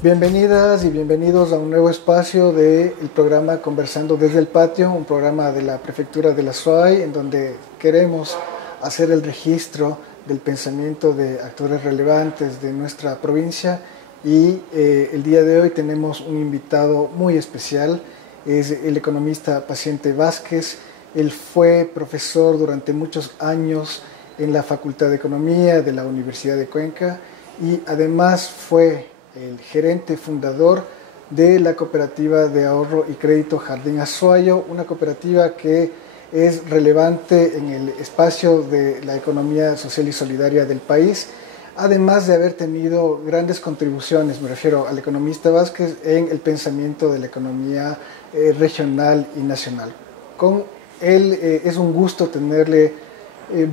Bienvenidas y bienvenidos a un nuevo espacio del programa Conversando desde el Patio, un programa de la Prefectura de la SUAY, en donde queremos hacer el registro del pensamiento de actores relevantes de nuestra provincia. Y el día de hoy tenemos un invitado muy especial, es el economista Paciente Vázquez. Él fue profesor durante muchos años en la Facultad de Economía de la Universidad de Cuenca y además fue el gerente fundador de la Cooperativa de Ahorro y Crédito Jardín Azuayo, una cooperativa que es relevante en el espacio de la economía social y solidaria del país, además de haber tenido grandes contribuciones, me refiero al economista Vázquez, en el pensamiento de la economía regional y nacional. Con él es un gusto tenerle.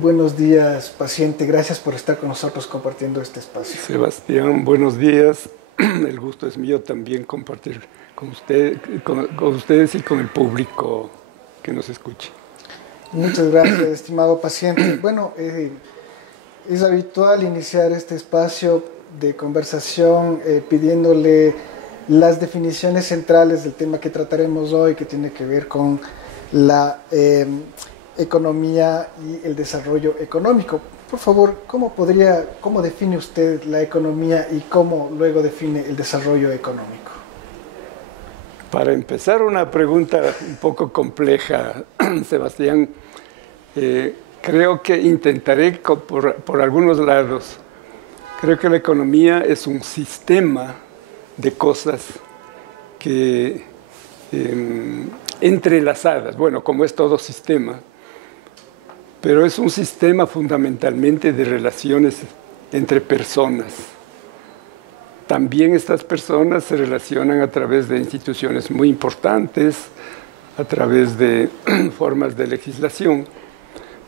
Buenos días, Paciente. Gracias por estar con nosotros compartiendo este espacio. Sebastián, buenos días. El gusto es mío también compartir con ustedes y con el público que nos escuche. Muchas gracias, estimado Paciente. Bueno, es habitual iniciar este espacio de conversación pidiéndole las definiciones centrales del tema que trataremos hoy, que tiene que ver con la economía y el desarrollo económico. Por favor, ¿cómo define usted la economía y cómo luego define el desarrollo económico? Para empezar, una pregunta un poco compleja, Sebastián. Creo que intentaré por algunos lados. Creo que la economía es un sistema de cosas que entrelazadas, bueno, como es todo sistema, pero es un sistema fundamentalmente de relaciones entre personas. También estas personas se relacionan a través de instituciones muy importantes, a través de formas de legislación,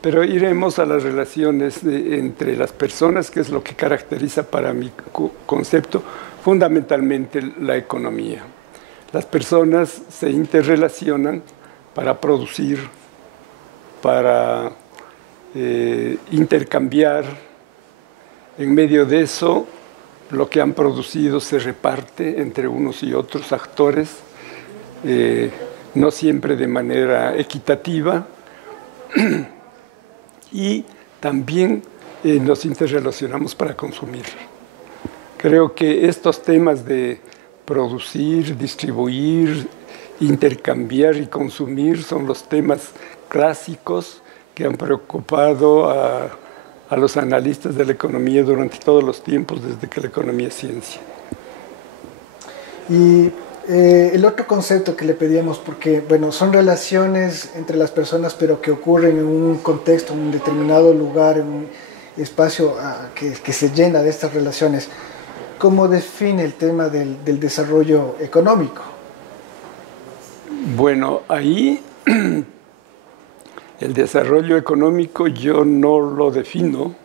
pero iremos a las relaciones entre las personas, que es lo que caracteriza para mi concepto fundamentalmente la economía. Las personas se interrelacionan para producir, para intercambiar. En medio de eso, lo que han producido se reparte entre unos y otros actores, no siempre de manera equitativa, y también nos interrelacionamos para consumir. Creo que estos temas de producir, distribuir, intercambiar y consumir son los temas clásicos que han preocupado a los analistas de la economía durante todos los tiempos, desde que la economía es ciencia. Y el otro concepto que le pedíamos, porque bueno, son relaciones entre las personas, pero que ocurren en un contexto, en un determinado lugar, en un espacio que se llena de estas relaciones. ¿Cómo define el tema del desarrollo económico? Bueno, ahí el desarrollo económico yo no lo defino,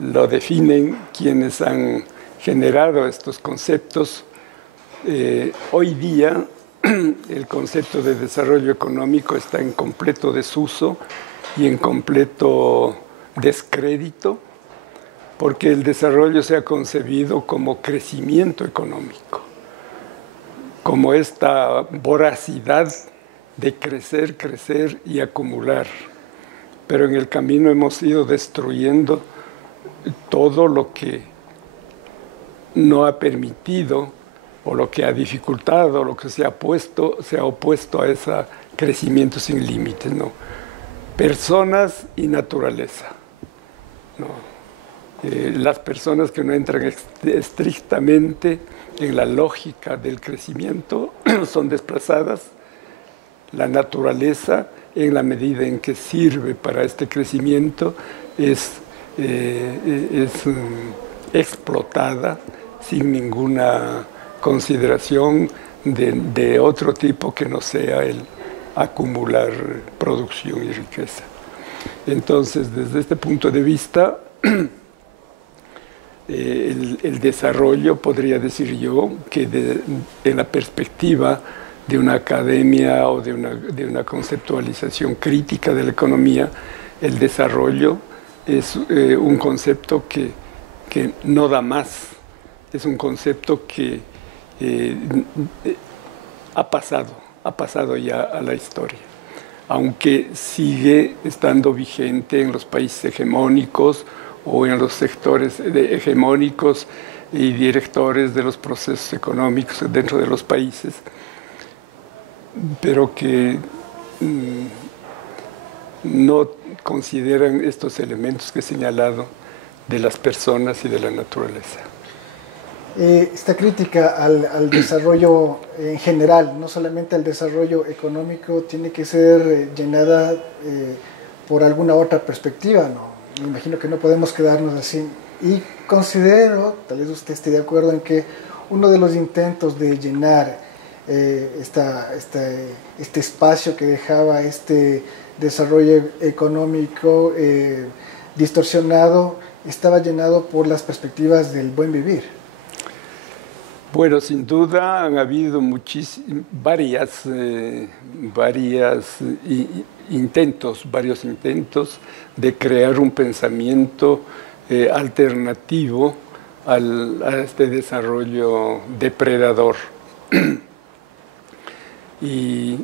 lo definen quienes han generado estos conceptos. Hoy día el concepto de desarrollo económico está en completo desuso y en completo descrédito, porque el desarrollo se ha concebido como crecimiento económico, como esta voracidad de crecer, crecer y acumular. Pero en el camino hemos ido destruyendo todo lo que no ha permitido, o lo que ha dificultado, lo que se ha opuesto a ese crecimiento sin límites, ¿no? Personas y naturaleza, ¿no? Las personas que no entran estrictamente en la lógica del crecimiento son desplazadas. La naturaleza, en la medida en que sirve para este crecimiento, es explotada sin ninguna consideración de otro tipo que no sea el acumular producción y riqueza. Entonces, desde este punto de vista, el desarrollo, podría decir yo, que en la perspectiva de una academia o de una conceptualización crítica de la economía, el desarrollo es un concepto que no da más es un concepto que ha pasado ya a la historia, aunque sigue estando vigente en los países hegemónicos o en los sectores hegemónicos y directores de los procesos económicos dentro de los países, pero que no consideran estos elementos que he señalado de las personas y de la naturaleza. Esta crítica al desarrollo en general, no solamente al desarrollo económico, tiene que ser llenada por alguna otra perspectiva, ¿no? Me imagino que no podemos quedarnos así. Y considero, tal vez usted esté de acuerdo en que uno de los intentos de llenar este espacio que dejaba este desarrollo económico distorsionado estaba llenado por las perspectivas del buen vivir. Bueno, sin duda han habido varios intentos de crear un pensamiento alternativo a este desarrollo depredador. Y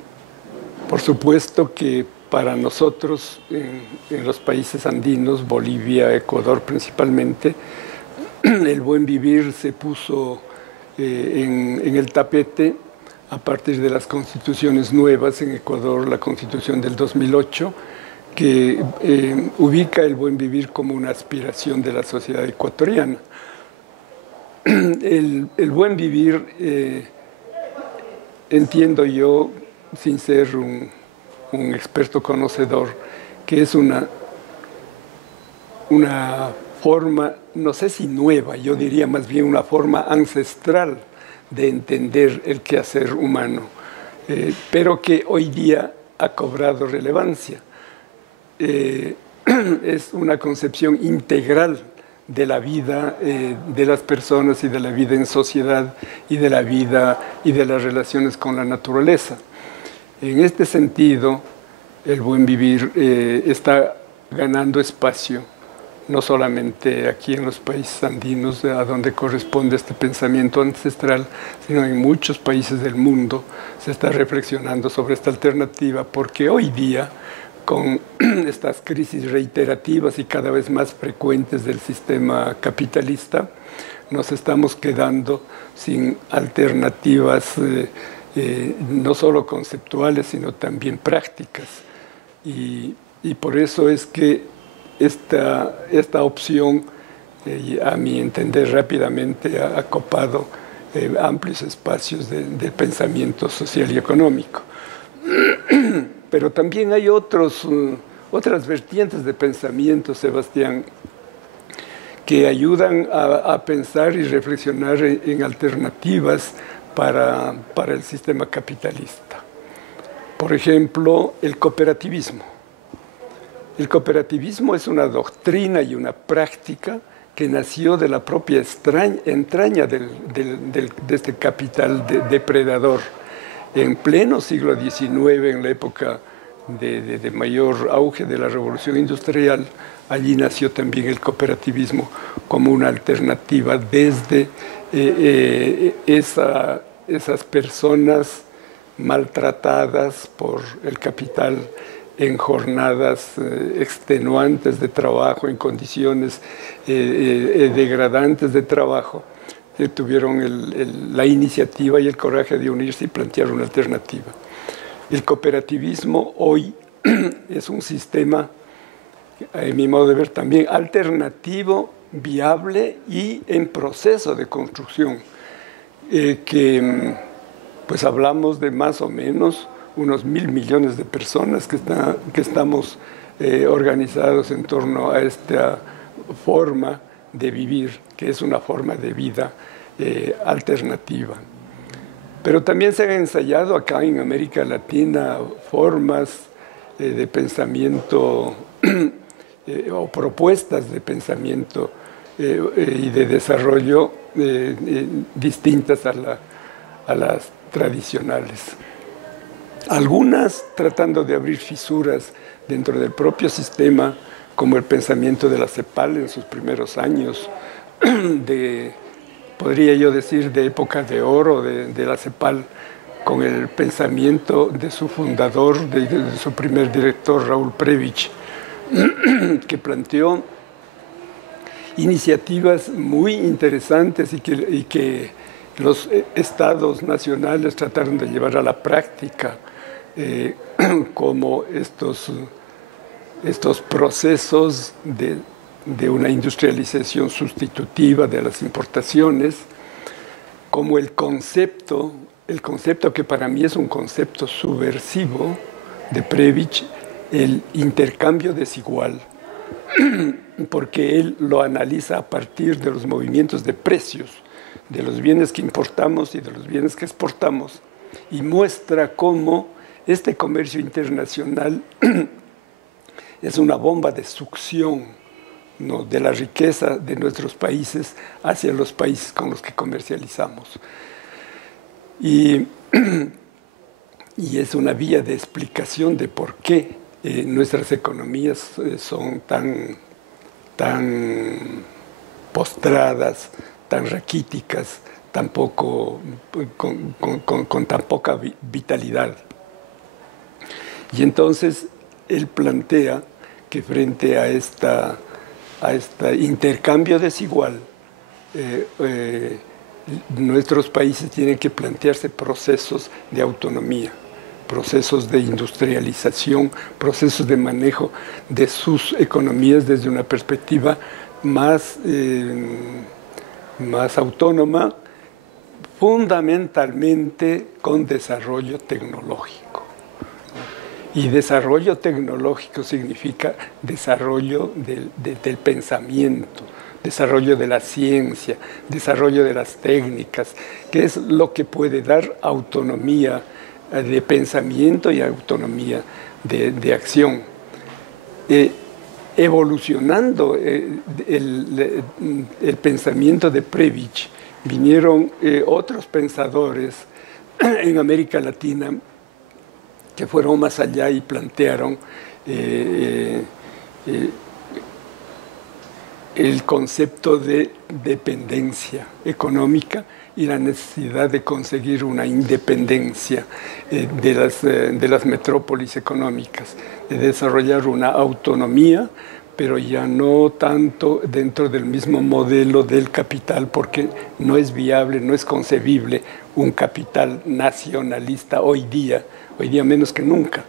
por supuesto que para nosotros, en los países andinos, Bolivia, Ecuador principalmente, el buen vivir se puso en el tapete a partir de las constituciones nuevas. En Ecuador, la constitución del 2008, que ubica el buen vivir como una aspiración de la sociedad ecuatoriana. El buen vivir, entiendo yo, sin ser un experto conocedor, que es una forma, no sé si nueva, yo diría más bien una forma ancestral de entender el quehacer humano, pero que hoy día ha cobrado relevancia. Es una concepción integral de la vida de las personas y de la vida en sociedad y de la vida y de las relaciones con la naturaleza. En este sentido, el buen vivir está ganando espacio, no solamente aquí en los países andinos, a donde corresponde este pensamiento ancestral, sino en muchos países del mundo se está reflexionando sobre esta alternativa, porque hoy día, con estas crisis reiterativas y cada vez más frecuentes del sistema capitalista, nos estamos quedando sin alternativas no solo conceptuales, sino también prácticas. Y por eso es que esta opción, a mi entender rápidamente, ha copado amplios espacios de pensamiento social y económico. Pero también hay otras vertientes de pensamiento, Sebastián, que ayudan a pensar y reflexionar en alternativas para el sistema capitalista. Por ejemplo, el cooperativismo. El cooperativismo es una doctrina y una práctica que nació de la propia entraña de este capital depredador. En pleno siglo XIX, en la época de mayor auge de la revolución industrial, allí nació también el cooperativismo como una alternativa desde esas personas maltratadas por el capital en jornadas extenuantes de trabajo, en condiciones degradantes de trabajo, tuvieron la iniciativa y el coraje de unirse y plantear una alternativa. El cooperativismo hoy es un sistema, a mi modo de ver también, alternativo, viable y en proceso de construcción, que pues hablamos de más o menos unos 1.000 millones de personas que estamos organizados en torno a esta forma de vivir, que es una forma de vida alternativa. Pero también se han ensayado acá en América Latina formas de pensamiento o propuestas de pensamiento y de desarrollo distintas a las tradicionales. Algunas tratando de abrir fisuras dentro del propio sistema, como el pensamiento de la CEPAL en sus primeros años, de podría yo decir, de época de oro de la CEPAL, con el pensamiento de su fundador, de su primer director, Raúl Prebisch, que planteó iniciativas muy interesantes y que los estados nacionales trataron de llevar a la práctica, como estos procesos de una industrialización sustitutiva de las importaciones, como el concepto que para mí es un concepto subversivo de Prebisch, el intercambio desigual, porque él lo analiza a partir de los movimientos de precios de los bienes que importamos y de los bienes que exportamos, y muestra cómo este comercio internacional es una bomba de succión, ¿no?, de la riqueza de nuestros países hacia los países con los que comercializamos. Y es una vía de explicación de por qué nuestras economías son tan postradas, tan raquíticas, con tan poca vitalidad. Y entonces él plantea que frente a este intercambio desigual, nuestros países tienen que plantearse procesos de autonomía, procesos de industrialización, procesos de manejo de sus economías desde una perspectiva más autónoma, fundamentalmente con desarrollo tecnológico. Y desarrollo tecnológico significa desarrollo del pensamiento, desarrollo de la ciencia, desarrollo de las técnicas, que es lo que puede dar autonomía de pensamiento y autonomía de acción. Evolucionando el pensamiento de Prebisch, vinieron otros pensadores en América Latina que fueron más allá y plantearon el concepto de dependencia económica y la necesidad de conseguir una independencia de las metrópolis económicas, de desarrollar una autonomía, pero ya no tanto dentro del mismo modelo del capital, porque no es viable, no es concebible un capital nacionalista hoy día menos que nunca.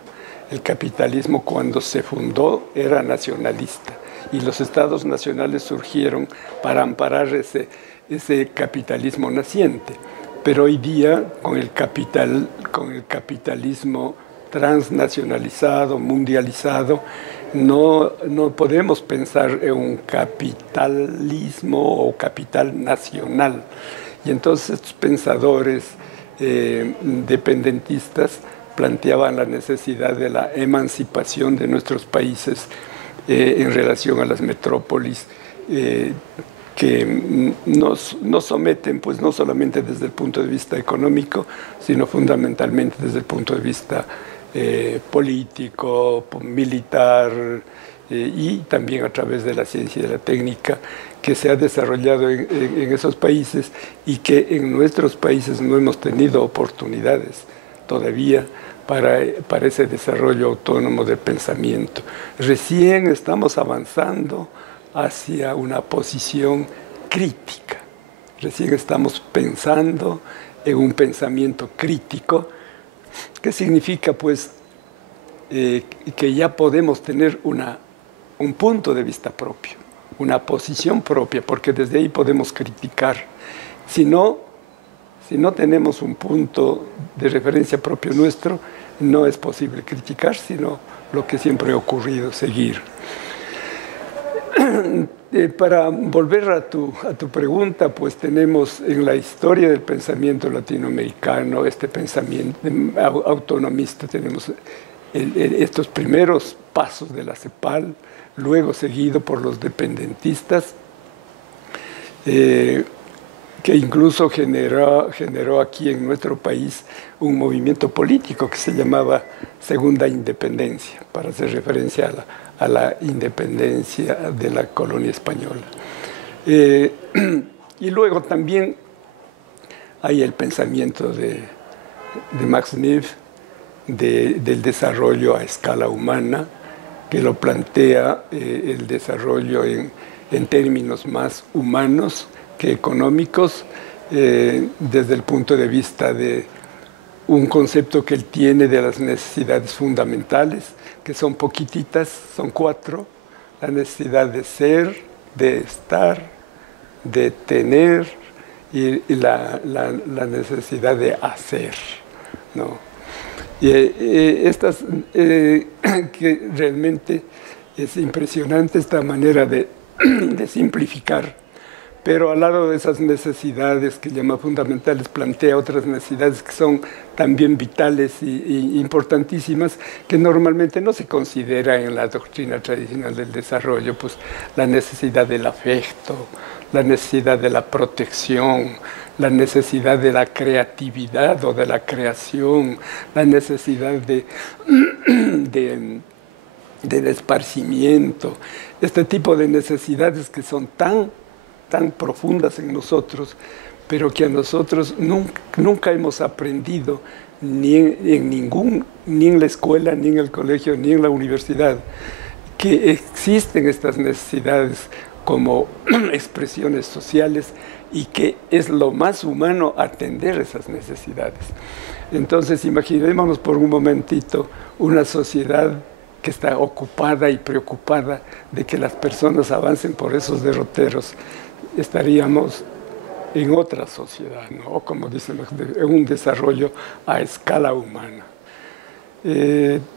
El capitalismo, cuando se fundó, era nacionalista, y los estados nacionales surgieron para amparar ese capitalismo naciente. Pero hoy día, con el capitalismo transnacionalizado, mundializado, no podemos pensar en un capitalismo o capital nacional. Y entonces estos pensadores dependentistas planteaban la necesidad de la emancipación de nuestros países en relación a las metrópolis, que nos someten, pues, no solamente desde el punto de vista económico, sino fundamentalmente desde el punto de vista político, militar, y también a través de la ciencia y de la técnica que se ha desarrollado en esos países, y que en nuestros países no hemos tenido oportunidades todavía para ese desarrollo autónomo del pensamiento. Recién estamos avanzando hacia una posición crítica. Recién estamos pensando en un pensamiento crítico, que significa, pues, que ya podemos tener un punto de vista propio, una posición propia, porque desde ahí podemos criticar. Si no tenemos un punto de referencia propio nuestro, no es posible criticar, sino lo que siempre ha ocurrido, seguir. Para volver a tu pregunta, pues tenemos en la historia del pensamiento latinoamericano, este pensamiento autonomista, tenemos estos primeros pasos de la CEPAL, luego seguido por los dependentistas, que incluso generó aquí en nuestro país un movimiento político que se llamaba Segunda Independencia, para hacer referencia a la independencia de la colonia española. Y luego también hay el pensamiento de Max Neff del desarrollo a escala humana, que lo plantea el desarrollo en términos más humanos que económicos, desde el punto de vista de un concepto que él tiene de las necesidades fundamentales, que son poquititas, son 4: la necesidad de ser, de estar, de tener y la necesidad de hacer, ¿no? Y estas, que realmente es impresionante esta manera de simplificar, pero al lado de esas necesidades que llama fundamentales, plantea otras necesidades que son también vitales y importantísimas, que normalmente no se considera en la doctrina tradicional del desarrollo, pues la necesidad del afecto, la necesidad de la protección, la necesidad de la creatividad o de la creación, la necesidad del esparcimiento, este tipo de necesidades que son tan profundas en nosotros, pero que a nosotros nunca hemos aprendido ni en la escuela, ni en el colegio, ni en la universidad, que existen estas necesidades como expresiones sociales y que es lo más humano atender esas necesidades. Entonces, imaginémonos por un momentito una sociedad que está ocupada y preocupada de que las personas avancen por esos derroteros. Estaríamos en otra sociedad, ¿no? O como dicen, en un desarrollo a escala humana.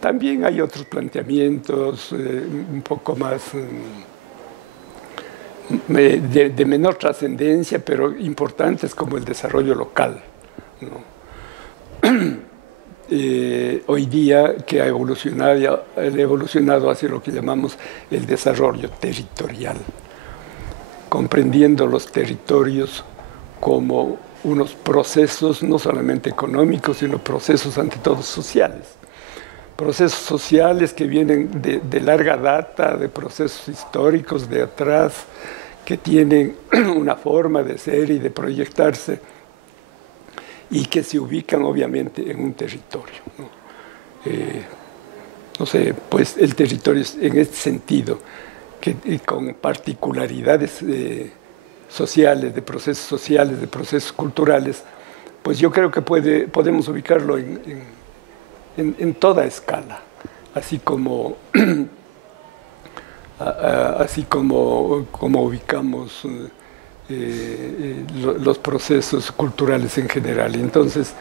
También hay otros planteamientos un poco más de menor trascendencia, pero importantes, como el desarrollo local, ¿no? Hoy día que ha evolucionado hacia lo que llamamos el desarrollo territorial, comprendiendo los territorios como unos procesos no solamente económicos, sino procesos ante todo sociales. Procesos sociales que vienen de larga data, de procesos históricos de atrás, que tienen una forma de ser y de proyectarse y que se ubican obviamente en un territorio, ¿no? No sé, pues el territorio es en este sentido, con particularidades sociales, de procesos culturales, pues yo creo que podemos ubicarlo en toda escala, así como ubicamos los procesos culturales en general. Entonces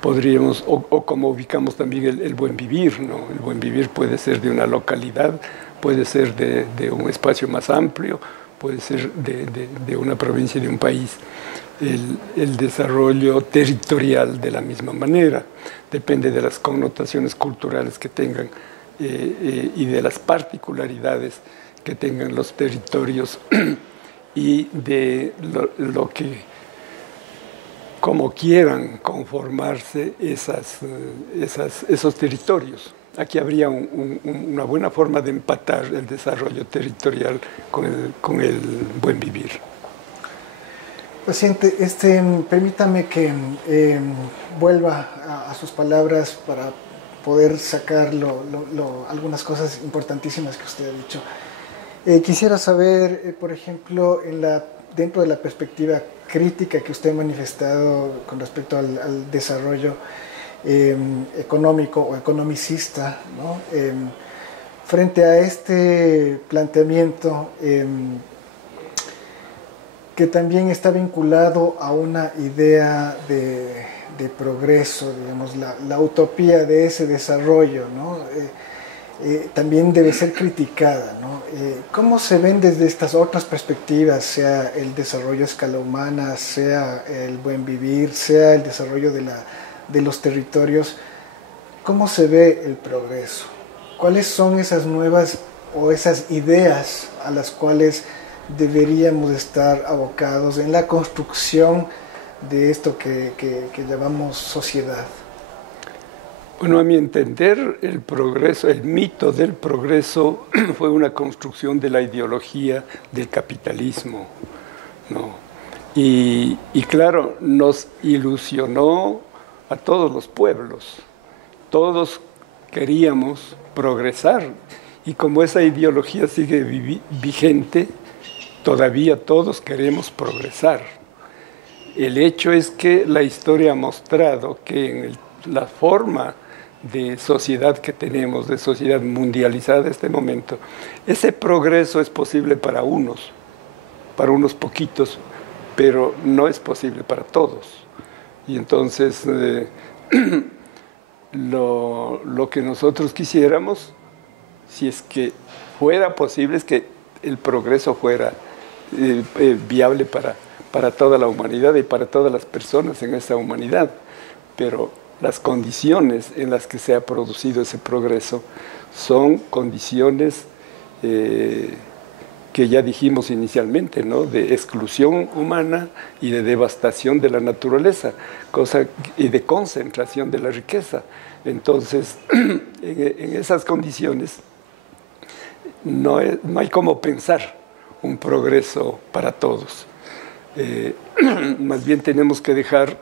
podríamos, o como ubicamos también el buen vivir, ¿no? El buen vivir puede ser de una localidad, puede ser de un espacio más amplio, puede ser de una provincia, de un país. El desarrollo territorial de la misma manera, depende de las connotaciones culturales que tengan y de las particularidades que tengan los territorios y de lo que, como quieran conformarse esos territorios. Aquí habría una buena forma de empatar el desarrollo territorial con el buen vivir. Presidente, permítame que vuelva a sus palabras para poder sacar algunas cosas importantísimas que usted ha dicho. Quisiera saber, por ejemplo, dentro de la perspectiva crítica que usted ha manifestado con respecto al desarrollo económico o economicista, ¿no? Frente a este planteamiento que también está vinculado a una idea de progreso, digamos, la utopía de ese desarrollo, ¿no? También debe ser criticada, ¿no? ¿Cómo se ven desde estas otras perspectivas, sea el desarrollo a escala humana, sea el buen vivir, sea el desarrollo de los territorios? ¿Cómo se ve el progreso? ¿Cuáles son esas nuevas o esas ideas a las cuales deberíamos estar abocados en la construcción de esto que llamamos sociedad? Bueno, a mi entender, el progreso, el mito del progreso fue una construcción de la ideología del capitalismo, ¿no? Y claro, nos ilusionó a todos los pueblos. Todos queríamos progresar. Y como esa ideología sigue vigente, todavía todos queremos progresar. El hecho es que la historia ha mostrado que en la forma de sociedad que tenemos, de sociedad mundializada en este momento, ese progreso es posible para unos poquitos, pero no es posible para todos. Y entonces lo que nosotros quisiéramos, si es que fuera posible, es que el progreso fuera viable para toda la humanidad y para todas las personas en esa humanidad. Pero las condiciones en las que se ha producido ese progreso son condiciones que ya dijimos inicialmente, ¿no? De exclusión humana y de devastación de la naturaleza, y de concentración de la riqueza. Entonces, en esas condiciones no hay cómo pensar un progreso para todos. Más bien tenemos que dejar,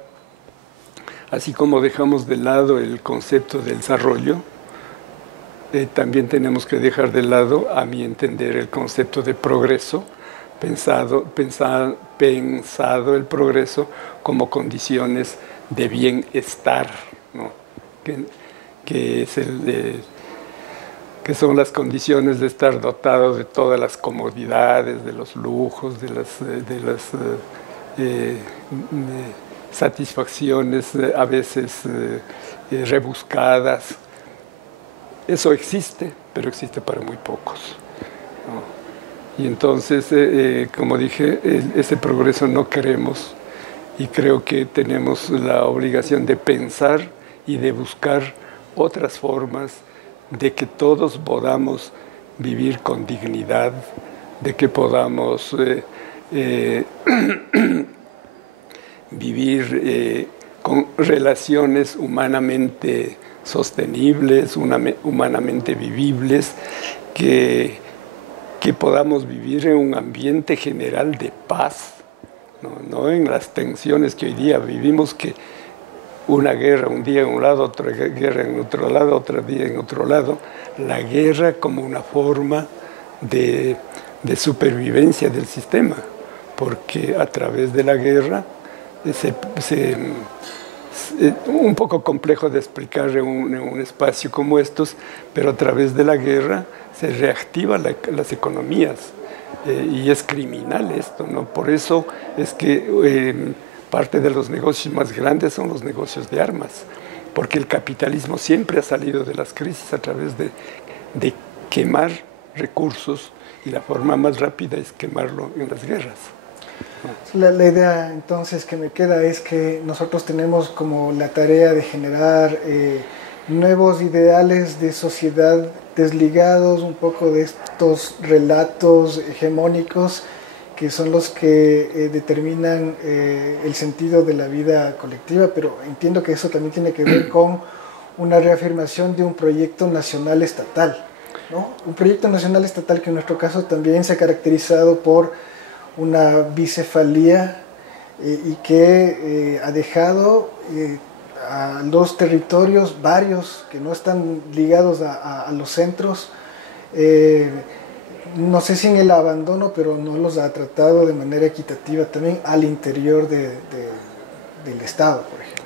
así como dejamos de lado el concepto del desarrollo, también tenemos que dejar de lado, a mi entender, el concepto de progreso, pensado el progreso como condiciones de bienestar, ¿no? que son las condiciones de estar dotado de todas las comodidades, de los lujos, de las satisfacciones a veces rebuscadas. Eso existe, pero existe para muy pocos, ¿no? Y entonces, como dije, ese progreso no queremos, y creo que tenemos la obligación de pensar y de buscar otras formas de que todos podamos vivir con dignidad, de que podamos vivir con relaciones humanamente sostenibles, humanamente vivibles, que podamos vivir en un ambiente general de paz, no en las tensiones que hoy día vivimos, que una guerra un día en un lado, otra guerra en otro lado, otro día en otro lado. La guerra como una forma de supervivencia del sistema, porque a través de la guerra un poco complejo de explicar en un espacio como estos, pero a través de la guerra se reactivan las economías, y es criminal esto, ¿no? Por eso es que parte de los negocios más grandes son los negocios de armas, porque el capitalismo siempre ha salido de las crisis a través de quemar recursos, y la forma más rápida es quemarlo en las guerras. La idea entonces que me queda es que nosotros tenemos como la tarea de generar nuevos ideales de sociedad desligados un poco de estos relatos hegemónicos que son los que determinan el sentido de la vida colectiva, pero entiendo que eso también tiene que ver con una reafirmación de un proyecto nacional estatal, ¿no? Un proyecto nacional estatal que en nuestro caso también se ha caracterizado por una bicefalía y que ha dejado a los territorios, varios que no están ligados a los centros, no sé si en el abandono, pero no los ha tratado de manera equitativa también al interior del Estado, por ejemplo.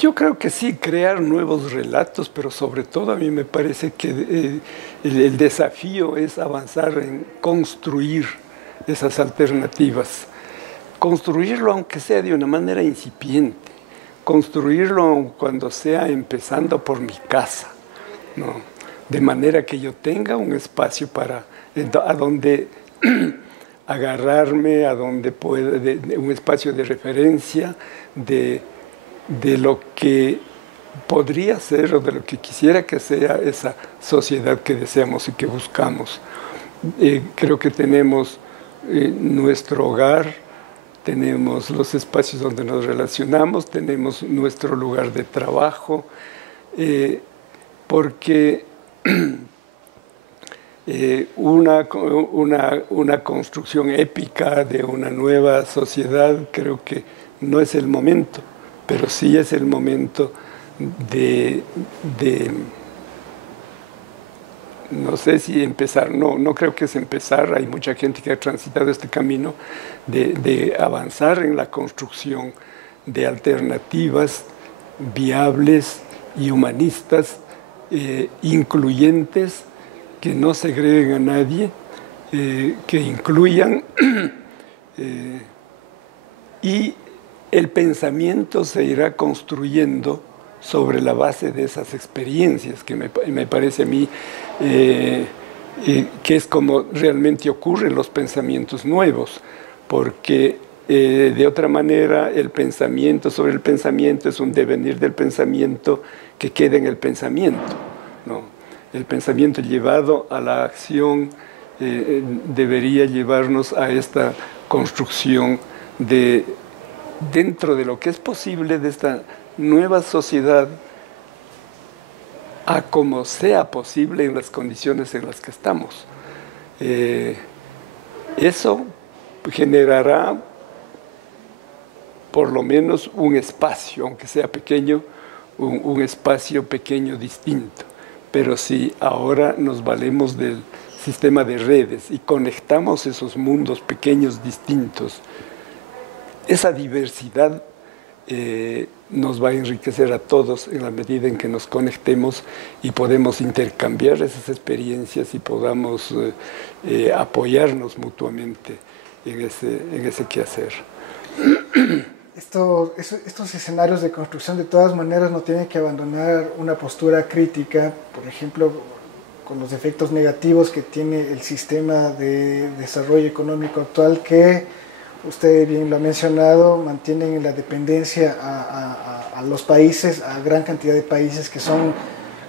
Yo creo que sí, crear nuevos relatos, pero sobre todo a mí me parece que el desafío es avanzar en construir esas alternativas. Construirlo aunque sea de una manera incipiente, construirlo cuando sea empezando por mi casa, ¿no? De manera que yo tenga un espacio a donde agarrarme, a donde pueda, un espacio de referencia de lo que podría ser o de lo que quisiera que sea esa sociedad que deseamos y que buscamos. Creo que tenemos nuestro hogar, tenemos los espacios donde nos relacionamos, tenemos nuestro lugar de trabajo, porque una construcción épica de una nueva sociedad, creo que no es el momento, pero sí es el momento de no sé si empezar, no creo que es empezar, hay mucha gente que ha transitado este camino de avanzar en la construcción de alternativas viables y humanistas, incluyentes, que no segreguen a nadie, que incluyan, y el pensamiento se irá construyendo sobre la base de esas experiencias, que me parece a mí que es como realmente ocurren los pensamientos nuevos, porque de otra manera el pensamiento sobre el pensamiento es un devenir del pensamiento que queda en el pensamiento, ¿no? El pensamiento llevado a la acción debería llevarnos a esta construcción dentro de lo que es posible de esta nueva sociedad, a como sea posible en las condiciones en las que estamos. Eso generará por lo menos un espacio, aunque sea pequeño, un espacio pequeño distinto. Pero si ahora nos valemos del sistema de redes y conectamos esos mundos pequeños distintos, esa diversidad nos va a enriquecer a todos en la medida en que nos conectemos y podemos intercambiar esas experiencias y podamos apoyarnos mutuamente en ese quehacer. Estos escenarios de construcción de todas maneras no tienen que abandonar una postura crítica, por ejemplo, con los efectos negativos que tiene el sistema de desarrollo económico actual, que usted bien lo ha mencionado, mantienen la dependencia a los países, a gran cantidad de países que son,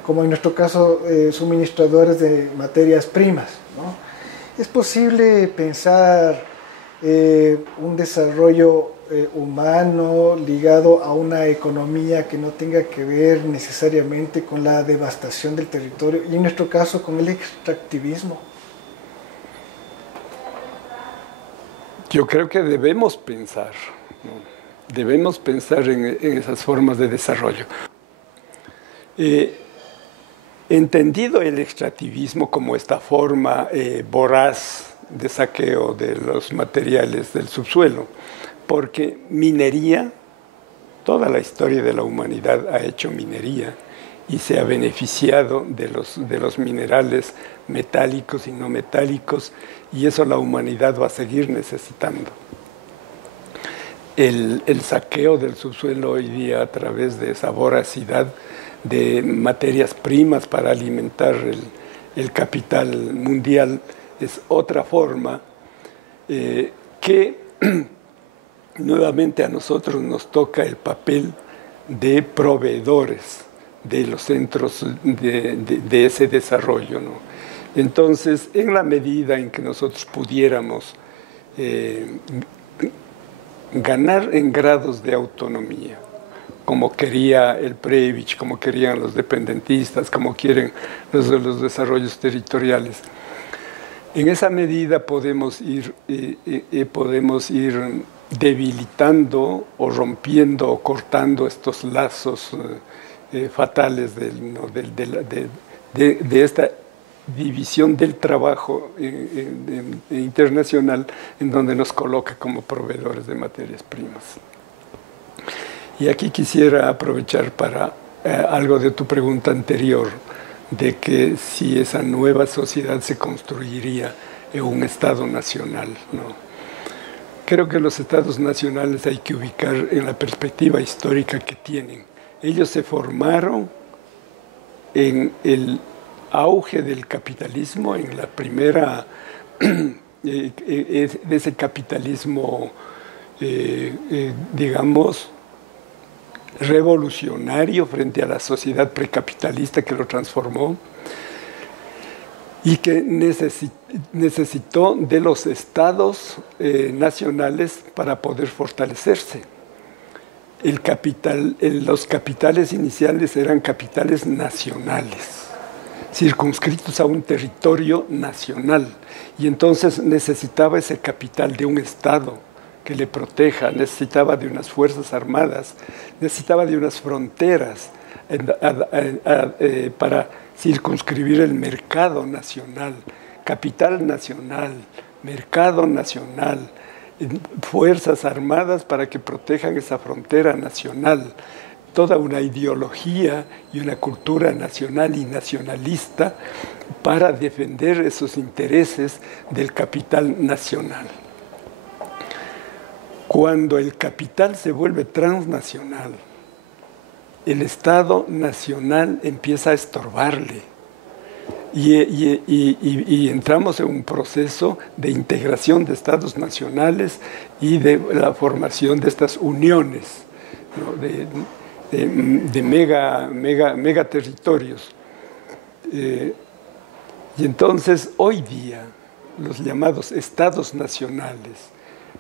como en nuestro caso, suministradores de materias primas, ¿no? ¿Es posible pensar un desarrollo humano ligado a una economía que no tenga que ver necesariamente con la devastación del territorio y en nuestro caso con el extractivismo? Yo creo que debemos pensar, ¿no? Debemos pensar en esas formas de desarrollo. Entendido el extractivismo como esta forma voraz de saqueo de los materiales del subsuelo, porque minería, toda la historia de la humanidad ha hecho minería y se ha beneficiado de los minerales metálicos y no metálicos, y eso la humanidad va a seguir necesitando. El saqueo del subsuelo hoy día a través de esa voracidad de materias primas para alimentar el capital mundial es otra forma que nuevamente a nosotros nos toca el papel de proveedores de los centros de ese desarrollo, ¿no? Entonces, en la medida en que nosotros pudiéramos ganar en grados de autonomía, como quería el Prebisch, como querían los dependentistas, como quieren los desarrollos territoriales, en esa medida podemos ir debilitando o rompiendo o cortando estos lazos fatales de esta división del trabajo internacional en donde nos coloca como proveedores de materias primas. Y aquí quisiera aprovechar para algo de tu pregunta anterior, de que si esa nueva sociedad se construiría en un Estado nacional, ¿no? Creo que los estados nacionales hay que ubicar en la perspectiva histórica que tienen. Ellos se formaron en el auge del capitalismo, en la primera, de ese capitalismo, digamos, revolucionario frente a la sociedad precapitalista que lo transformó y que necesitó de los estados nacionales para poder fortalecerse. Los capitales iniciales eran capitales nacionales, circunscritos a un territorio nacional. Y entonces necesitaba ese capital de un Estado que le proteja, necesitaba de unas fuerzas armadas, necesitaba de unas fronteras para circunscribir el mercado nacional, capital nacional, mercado nacional, fuerzas armadas para que protejan esa frontera nacional, toda una ideología y una cultura nacional y nacionalista para defender esos intereses del capital nacional. Cuando el capital se vuelve transnacional, el Estado nacional empieza a estorbarle y entramos en un proceso de integración de estados nacionales y de la formación de estas uniones, ¿no? de mega territorios. Y entonces hoy día los llamados estados nacionales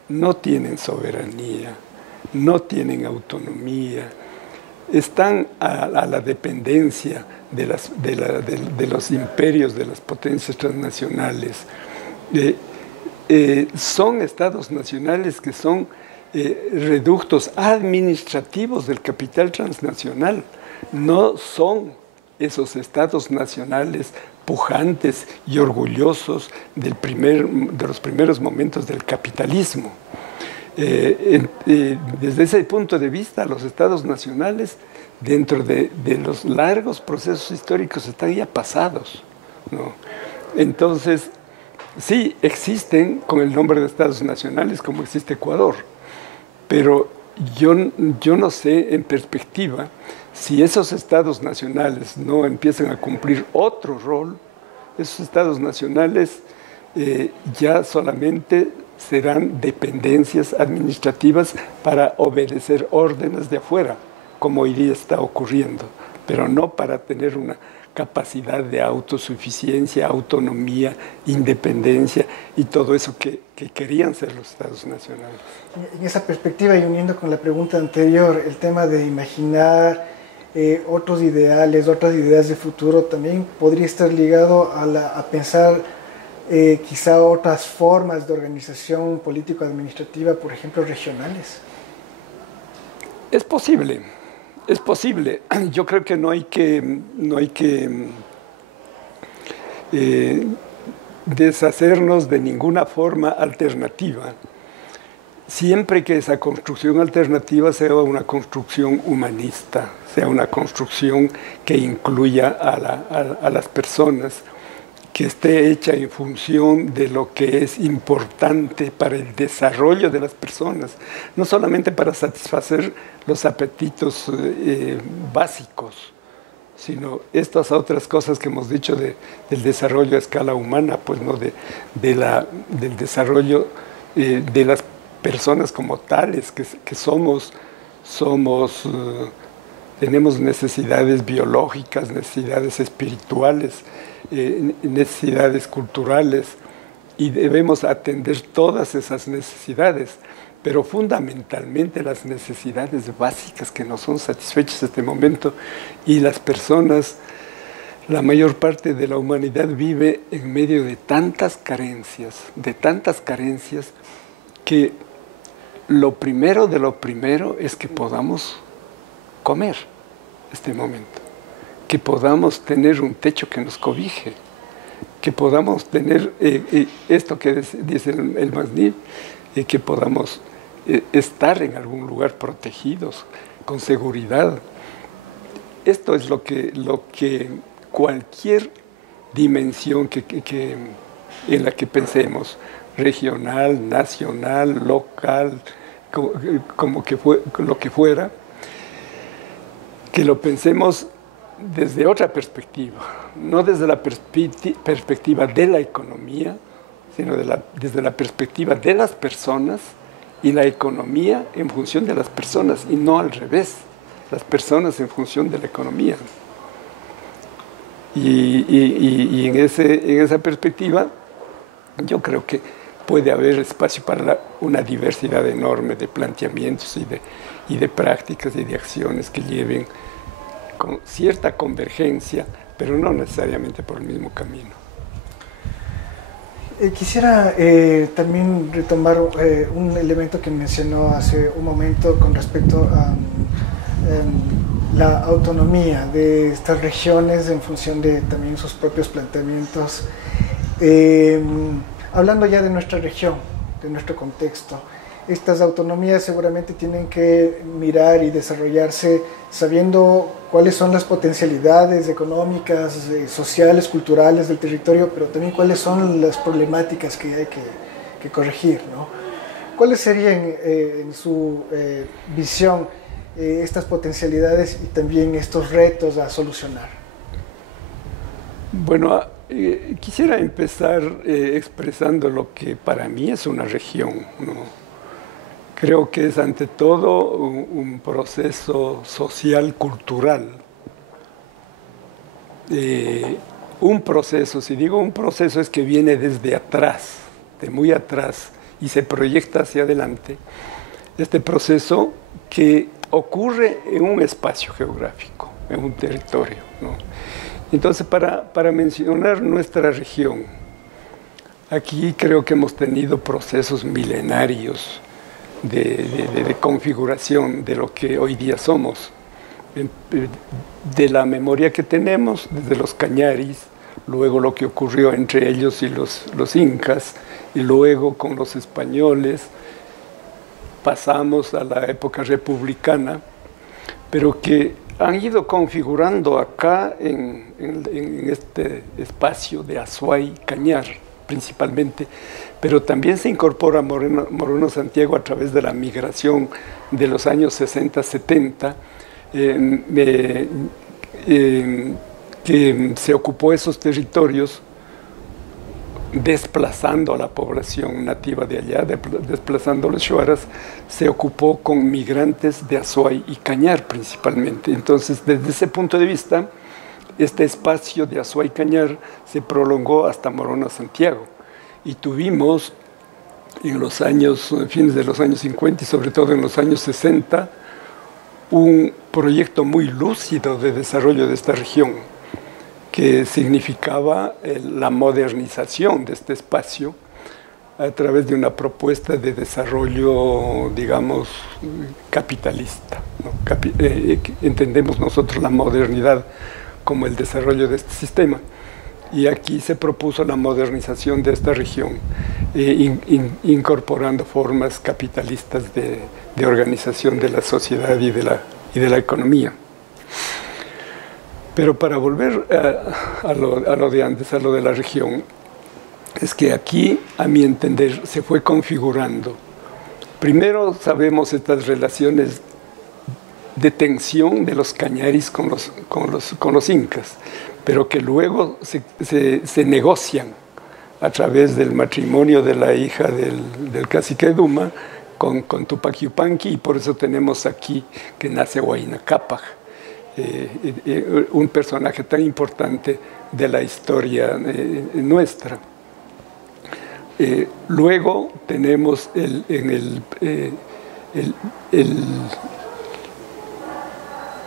no tienen soberanía, no tienen autonomía, están a la dependencia de los imperios, de las potencias transnacionales. Son estados nacionales que son reductos administrativos del capital transnacional. No son esos estados nacionales pujantes y orgullosos de los primeros momentos del capitalismo. Desde ese punto de vista, los estados nacionales, dentro de los largos procesos históricos, están ya pasados, ¿no? Entonces, sí, existen con el nombre de estados nacionales, como existe Ecuador, pero yo no sé en perspectiva si esos estados nacionales no empiezan a cumplir otro rol. Esos estados nacionales ya solamente serán dependencias administrativas para obedecer órdenes de afuera, como hoy día está ocurriendo, pero no para tener una capacidad de autosuficiencia, autonomía, independencia y todo eso que querían ser los estados nacionales. En esa perspectiva, y uniendo con la pregunta anterior, el tema de imaginar otros ideales, otras ideas de futuro, también podría estar ligado a pensar quizá otras formas de organización político-administrativa, por ejemplo, regionales. Es posible. Es posible. Yo creo que no hay que deshacernos de ninguna forma alternativa, siempre que esa construcción alternativa sea una construcción humanista, sea una construcción que incluya a las personas, que esté hecha en función de lo que es importante para el desarrollo de las personas, no solamente para satisfacer los apetitos básicos, sino estas otras cosas que hemos dicho del desarrollo a escala humana, pues no del desarrollo de las personas como tales, que tenemos necesidades biológicas, necesidades espirituales, necesidades culturales, y debemos atender todas esas necesidades, pero fundamentalmente las necesidades básicas que no son satisfechas en este momento, y las personas, la mayor parte de la humanidad vive en medio de tantas carencias que lo primero de lo primero es que podamos comer este momento, que podamos tener un techo que nos cobije, que podamos tener esto que dice el Masni, que podamos estar en algún lugar protegidos, con seguridad. Esto es lo que cualquier dimensión en la que pensemos, regional, nacional, local, lo que fuera, que lo pensemos desde otra perspectiva, no desde la perspectiva de la economía, sino desde la perspectiva de las personas, y la economía en función de las personas, y no al revés, las personas en función de la economía. Y en esa perspectiva, yo creo que puede haber espacio para una diversidad enorme de planteamientos y de prácticas y de acciones que lleven con cierta convergencia pero no necesariamente por el mismo camino. Quisiera también retomar un elemento que mencionó hace un momento con respecto a la autonomía de estas regiones en función de también sus propios planteamientos. Hablando ya de nuestra región, de nuestro contexto, estas autonomías seguramente tienen que mirar y desarrollarse sabiendo cuáles son las potencialidades económicas, sociales, culturales del territorio, pero también cuáles son las problemáticas que hay que corregir, ¿no? ¿Cuáles serían, en su visión, estas potencialidades y también estos retos a solucionar? Bueno, quisiera empezar expresando lo que para mí es una región, ¿no? Creo que es ante todo un proceso social, cultural. Un proceso, si digo un proceso es que viene desde atrás, de muy atrás, y se proyecta hacia adelante. Este proceso que ocurre en un espacio geográfico, en un territorio, ¿no? Entonces, para mencionar nuestra región, aquí creo que hemos tenido procesos milenarios de configuración de lo que hoy día somos, de la memoria que tenemos desde los cañaris, luego lo que ocurrió entre ellos y los incas, y luego con los españoles, pasamos a la época republicana, pero que han ido configurando acá en este espacio de Azuay, Cañar, principalmente, pero también se incorpora Moreno Santiago a través de la migración de los años 60-70, que se ocupó esos territorios desplazando a la población nativa de allá, desplazando a los shuaras, se ocupó con migrantes de Azuay y Cañar principalmente. Entonces, desde ese punto de vista, este espacio de Azuay y Cañar se prolongó hasta Morona Santiago. Y tuvimos en los años, fines de los años 50 y sobre todo en los años 60, un proyecto muy lúcido de desarrollo de esta región, que significaba la modernización de este espacio a través de una propuesta de desarrollo, digamos, capitalista, ¿no? Entendemos nosotros la modernidad como el desarrollo de este sistema. Y aquí se propuso la modernización de esta región, incorporando formas capitalistas de organización de la sociedad y de la economía. Pero para volver a lo de antes, a lo de la región, es que aquí, a mi entender, se fue configurando. Primero sabemos estas relaciones de tensión de los cañaris con los incas, pero que luego se negocian a través del matrimonio de la hija del cacique Duma con Tupac Yupanqui, y por eso tenemos aquí que nace Huayna Cápac, un personaje tan importante de la historia nuestra. Luego tenemos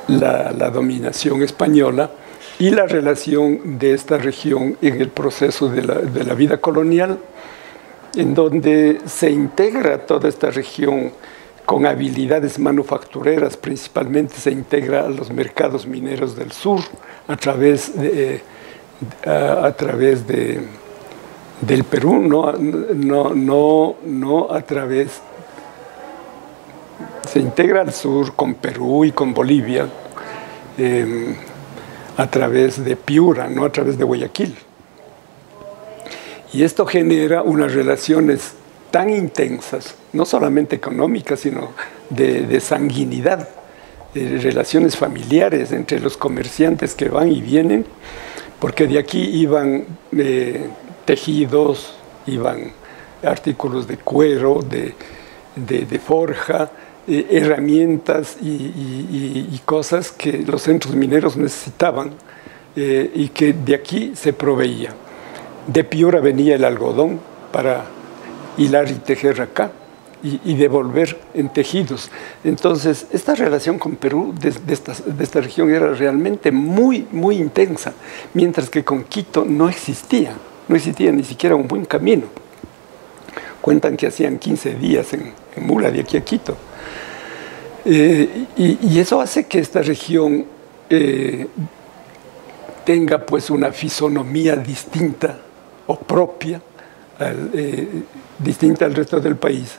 la dominación española y la relación de esta región en el proceso de la vida colonial, en donde se integra toda esta región con habilidades manufactureras, principalmente se integra a los mercados mineros del sur a través del Perú, no a través, se integra al sur con Perú y con Bolivia a través de Piura, no a través de Guayaquil. Y esto genera unas relaciones tan intensas, no solamente económicas, sino de sanguinidad, de relaciones familiares entre los comerciantes que van y vienen, porque de aquí iban tejidos, iban artículos de cuero, de forja, herramientas y cosas que los centros mineros necesitaban y que de aquí se proveía. De Piura venía el algodón para hilar y tejer acá, y devolver en tejidos. Entonces, esta relación con Perú de esta región era realmente muy, muy intensa, mientras que con Quito no existía ni siquiera un buen camino. Cuentan que hacían 15 días en mula de aquí a Quito. Y eso hace que esta región tenga pues una fisonomía distinta o propia, distinta al resto del país,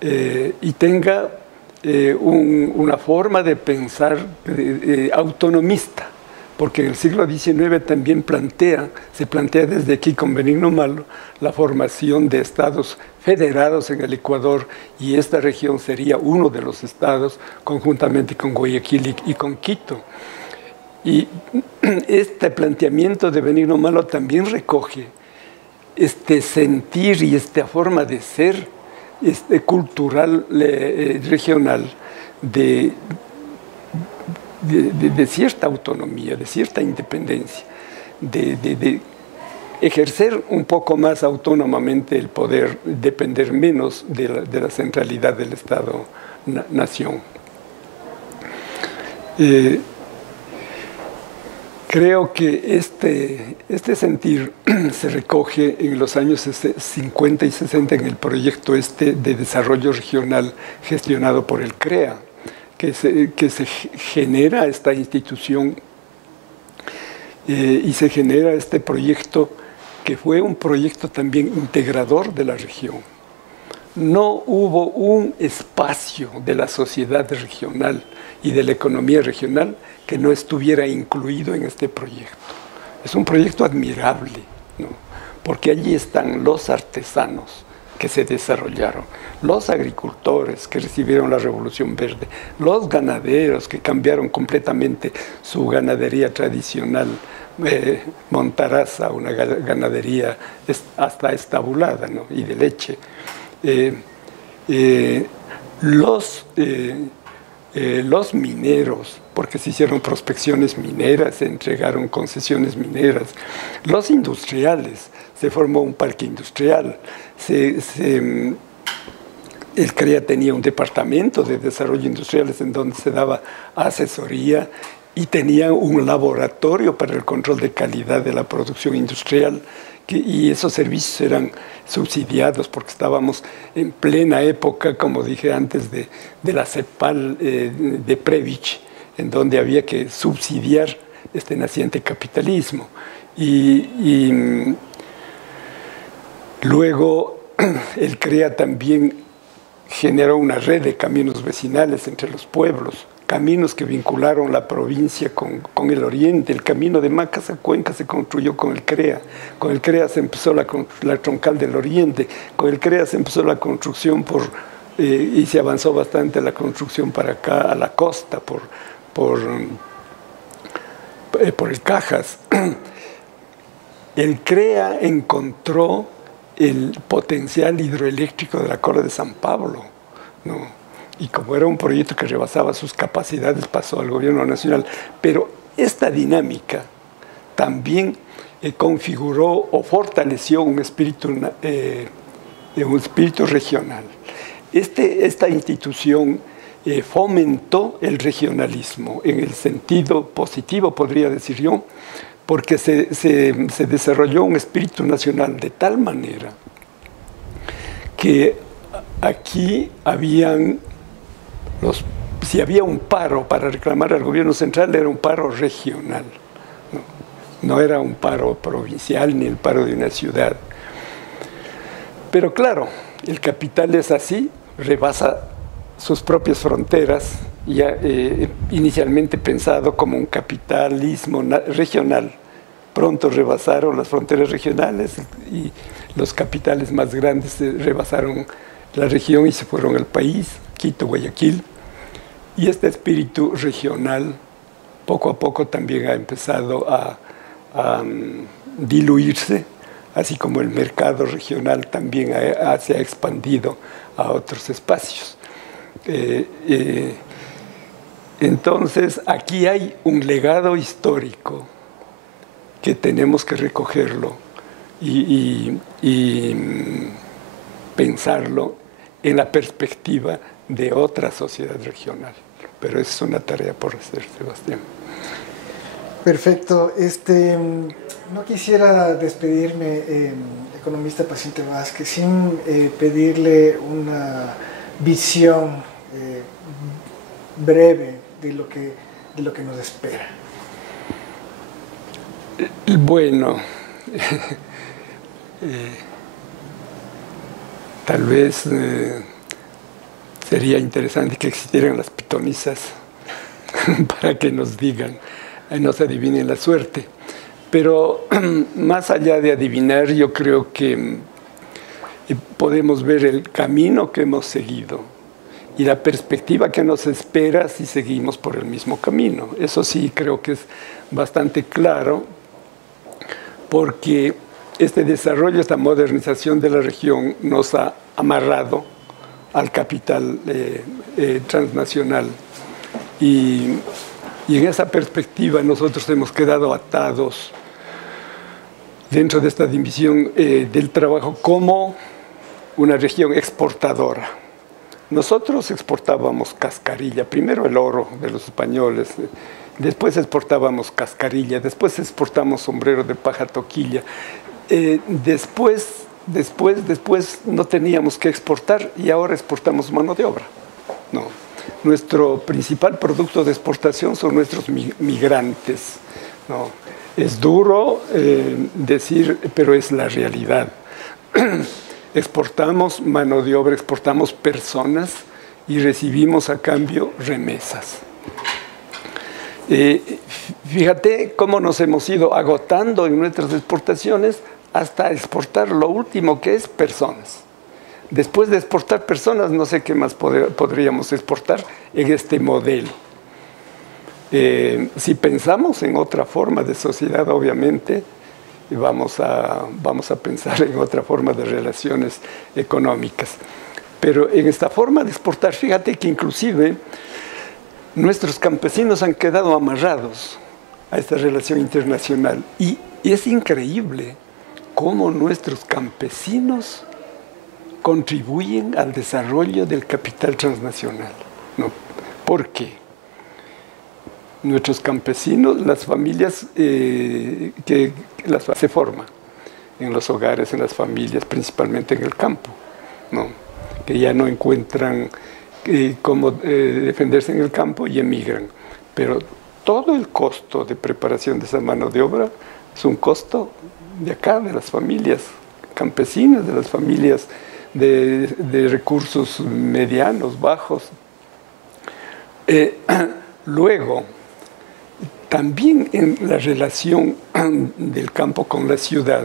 y tenga una forma de pensar autonomista, porque en el siglo XIX también se plantea desde aquí con Benigno Malo la formación de estados federados en el Ecuador, y esta región sería uno de los estados conjuntamente con Guayaquil y con Quito. Y este planteamiento de Benigno Malo también recoge este sentir y esta forma de ser cultural regional de cierta autonomía, de cierta independencia, de ejercer un poco más autónomamente el poder, depender menos de la centralidad del Estado-nación. Creo que este sentir se recoge en los años 50 y 60 en el proyecto de desarrollo regional gestionado por el CREA, que se genera esta institución y se genera este proyecto que fue un proyecto también integrador de la región. No hubo un espacio de la sociedad regional y de la economía regional que no estuviera incluido en este proyecto. Es un proyecto admirable, ¿no? Porque allí están los artesanos que se desarrollaron, los agricultores que recibieron la Revolución Verde, los ganaderos que cambiaron completamente su ganadería tradicional, montaraza, una ganadería hasta estabulada, ¿no? Y de leche. Los mineros, porque se hicieron prospecciones mineras, se entregaron concesiones mineras, los industriales, se formó un parque industrial, el CREA tenía un departamento de desarrollo industrial en donde se daba asesoría y tenía un laboratorio para el control de calidad de la producción industrial, y esos servicios eran subsidiados porque estábamos en plena época, como dije antes, de la CEPAL de Previch, en donde había que subsidiar este naciente capitalismo. Y luego el CREA también generó una red de caminos vecinales entre los pueblos, caminos que vincularon la provincia con el oriente. El camino de Macas a Cuenca se construyó con el CREA. Con el CREA se empezó la troncal del oriente. Con el CREA se empezó la construcción y se avanzó bastante la construcción para acá, a la costa, por el Cajas. El CREA encontró el potencial hidroeléctrico de la Cola de San Pablo, ¿no? Y como era un proyecto que rebasaba sus capacidades, pasó al gobierno nacional. Pero esta dinámica también configuró o fortaleció un espíritu regional. Esta institución fomentó el regionalismo en el sentido positivo, podría decir yo, porque se desarrolló un espíritu nacional de tal manera que aquí si había un paro para reclamar al gobierno central, era un paro regional, no era un paro provincial ni el paro de una ciudad. Pero claro, el capital es así, rebasa sus propias fronteras, ya inicialmente pensado como un capitalismo regional. Pronto rebasaron las fronteras regionales y los capitales más grandes rebasaron la región y se fueron al país, Quito, Guayaquil. Y este espíritu regional poco a poco también ha empezado a diluirse, así como el mercado regional también se ha expandido a otros espacios. Entonces, aquí hay un legado histórico que tenemos que recogerlo y pensarlo en la perspectiva de otra sociedad regional. Pero esa es una tarea por hacer, Sebastián. Perfecto. No quisiera despedirme, economista Paciente Vázquez, sin pedirle una visión breve de lo que nos espera. Bueno, tal vez sería interesante que existieran las pitonisas para que nos digan, nos adivinen la suerte. Pero más allá de adivinar, yo creo que podemos ver el camino que hemos seguido y la perspectiva que nos espera si seguimos por el mismo camino. Eso sí creo que es bastante claro, porque este desarrollo, esta modernización de la región nos ha amarrado al capital transnacional. Y en esa perspectiva nosotros hemos quedado atados dentro de esta división del trabajo como una región exportadora. Nosotros exportábamos cascarilla, primero el oro de los españoles, después exportábamos cascarilla, después exportamos sombrero de paja toquilla, después no teníamos que exportar y ahora exportamos mano de obra. No. Nuestro principal producto de exportación son nuestros migrantes. No. Es duro decir, pero es la realidad. Exportamos mano de obra, exportamos personas y recibimos a cambio remesas. Fíjate cómo nos hemos ido agotando en nuestras exportaciones hasta exportar lo último, que es personas. Después de exportar personas, no sé qué más podríamos exportar en este modelo. Si pensamos en otra forma de sociedad, obviamente, vamos a pensar en otra forma de relaciones económicas. Pero en esta forma de exportar, fíjate que inclusive nuestros campesinos han quedado amarrados a esta relación internacional. Y es increíble cómo nuestros campesinos contribuyen al desarrollo del capital transnacional. ¿No? ¿Por qué? Nuestros campesinos, las familias se forman en los hogares, en las familias, principalmente en el campo, ¿no? Que ya no encuentran cómo defenderse en el campo y emigran. Pero todo el costo de preparación de esa mano de obra es un costo de acá, de las familias campesinas, de las familias de recursos medianos, bajos. Luego, también en la relación del campo con la ciudad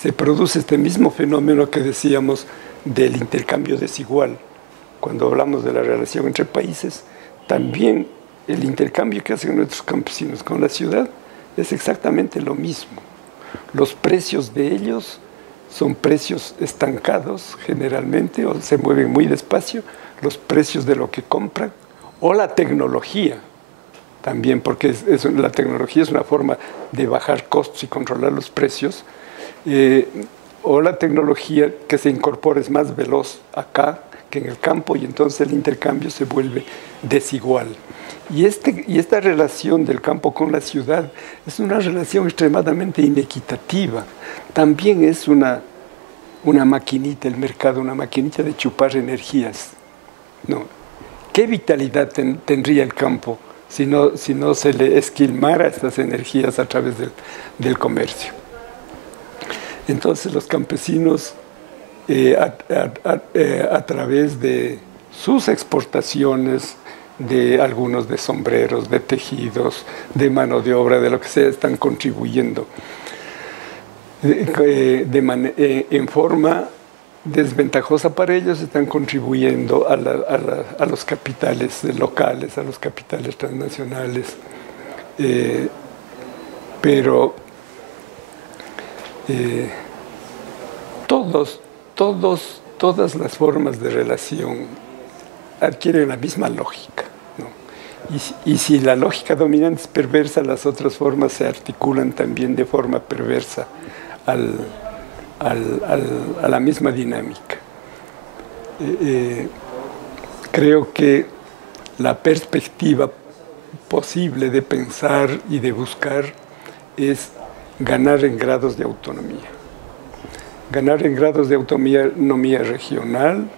se produce este mismo fenómeno que decíamos del intercambio desigual. Cuando hablamos de la relación entre países, también el intercambio que hacen nuestros campesinos con la ciudad es exactamente lo mismo. Los precios de ellos son precios estancados generalmente, o se mueven muy despacio, los precios de lo que compran, o la tecnología también, porque la tecnología es una forma de bajar costos y controlar los precios, o la tecnología que se incorpora es más veloz acá que en el campo, y entonces el intercambio se vuelve desigual. Y esta relación del campo con la ciudad es una relación extremadamente inequitativa. También es una maquinita, el mercado, una maquinita de chupar energías. No. ¿Qué vitalidad tendría el campo si no se le esquilmara estas energías a través del comercio? Entonces los campesinos, a través de sus exportaciones, de algunos de sombreros, de tejidos, de mano de obra, de lo que sea, están contribuyendo en forma desventajosa para ellos, están contribuyendo a los capitales locales, a los capitales transnacionales. Pero todas las formas de relación adquieren la misma lógica, ¿no? Y si la lógica dominante es perversa, las otras formas se articulan también de forma perversa a la misma dinámica. creo que la perspectiva posible de pensar y de buscar es ganar en grados de autonomía. Ganar en grados de autonomía regional,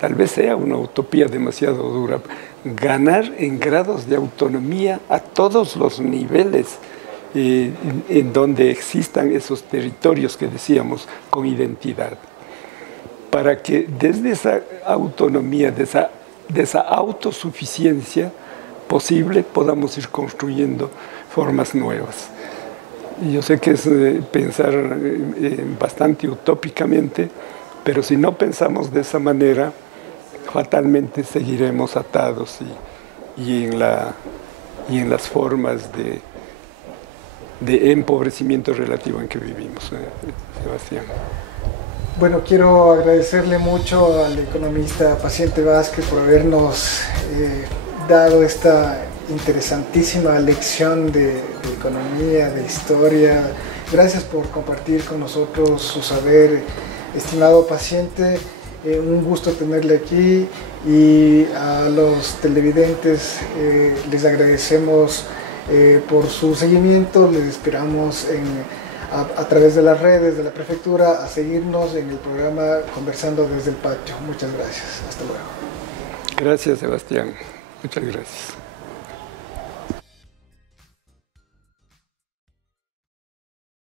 tal vez sea una utopía demasiado dura. Ganar en grados de autonomía a todos los niveles en donde existan esos territorios que decíamos con identidad, para que desde esa autonomía, de esa autosuficiencia posible, podamos ir construyendo formas nuevas. Y yo sé que es pensar bastante utópicamente, pero si no pensamos de esa manera, fatalmente seguiremos atados y en las formas de empobrecimiento relativo en que vivimos, Sebastián. Bueno, quiero agradecerle mucho al economista Paciente Vázquez por habernos dado esta interesantísima lección de economía, de historia. Gracias por compartir con nosotros su saber, estimado paciente. Un gusto tenerle aquí, y a los televidentes les agradecemos por su seguimiento. Les esperamos a través de las redes de la prefectura a seguirnos en el programa Conversando desde el Patio. Muchas gracias. Hasta luego. Gracias, Sebastián. Muchas gracias.